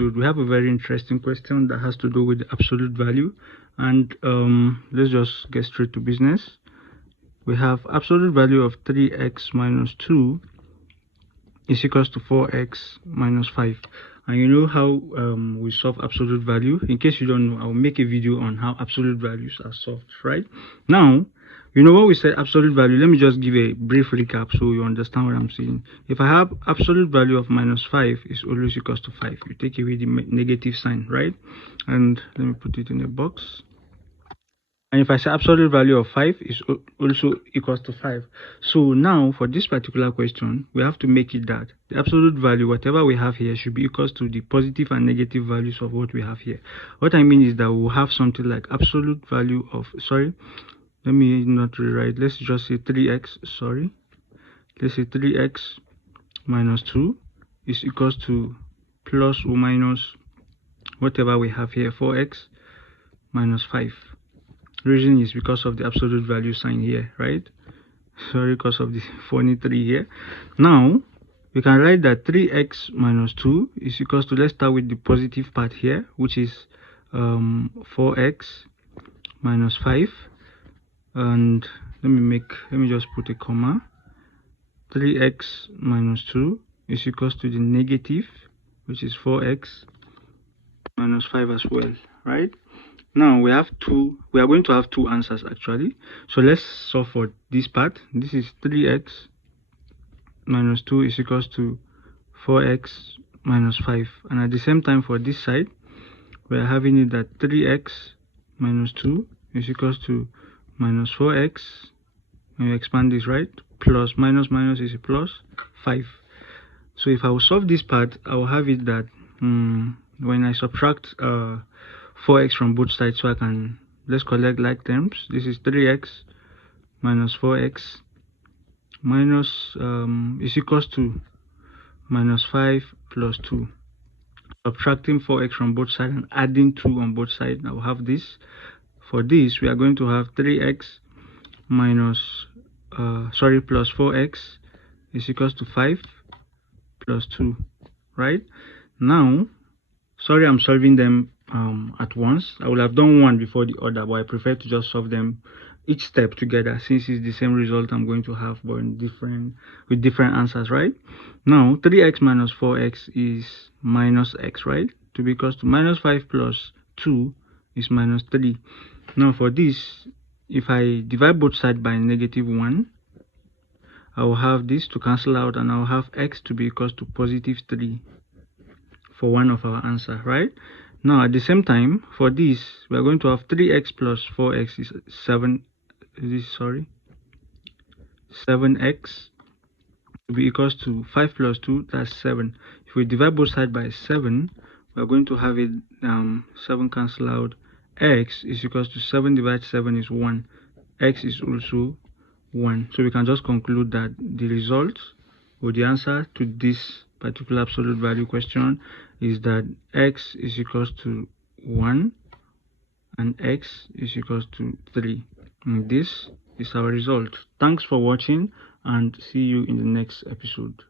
episode, we have a very interesting question that has to do with the absolute value. And let's just get straight to business. We have absolute value of 3x minus 2 is equals to 4x minus 5. And you know how we solve absolute value. In case you don't know, I'll make a video on how absolute values are solved, right? Now, you know, when we say absolute value, let me just give a brief recap so you understand what I'm saying. If I have absolute value of minus 5 is always equals to 5, you take away the negative sign, right? And let me put it in a box. And if I say absolute value of 5 is also equals to 5. So now for this particular question, we have to make it that the absolute value, whatever we have here, should be equals to the positive and negative values of what we have here. What I mean is that we'll have something like absolute value of, let me not rewrite, let's just say 3x, let's say 3x minus 2 is equals to plus or minus whatever we have here, 4x minus 5. Reason is because of the absolute value sign here, right? Because of the funny 3 here. Now we can write that 3x minus 2 is equals to, let's start with the positive part here, which is 4x minus 5, and let me just put a comma. 3x minus 2 is equals to the negative, which is 4x minus 5 as well, right? Now we are going to have two answers actually. So let's solve for this part. This is 3x minus 2 is equals to 4x minus 5, and at the same time for this side we are having it that 3x minus 2 is equals to minus 4x, when you expand this, right, plus minus is a plus 5. So if I will solve this part, I will have it that when I subtract 4x from both sides, so I can, let's collect like terms. This is 3x minus 4x minus is equals to minus 5 plus 2. Subtracting 4x from both sides and adding 2 on both sides, I will have this. For this, we are going to have 3x minus plus 4x is equals to 5 plus 2, right? Now, I'm solving them at once. I would have done one before the other, but I prefer to just solve them each step together, since it's the same result I'm going to have, but with different answers, right? Now 3x minus 4x is minus x, right? To be equals to minus 5 plus 2 is minus 3. Now for this, if I divide both sides by -1, I will have this to cancel out, and I will have x to be equals to positive 3 for one of our answer, right? Now at the same time for this, we are going to have 3x plus 4x is 7x to be equals to 5 plus 2, that's 7. If we divide both sides by 7, we are going to have it 7 cancel out, x is equals to 7 divided 7 is 1, x is also 1. So we can just conclude that the result or the answer to this particular absolute value question is that x is equals to 1 and x is equals to 3. And this is our result. Thanks for watching, and see you in the next episode.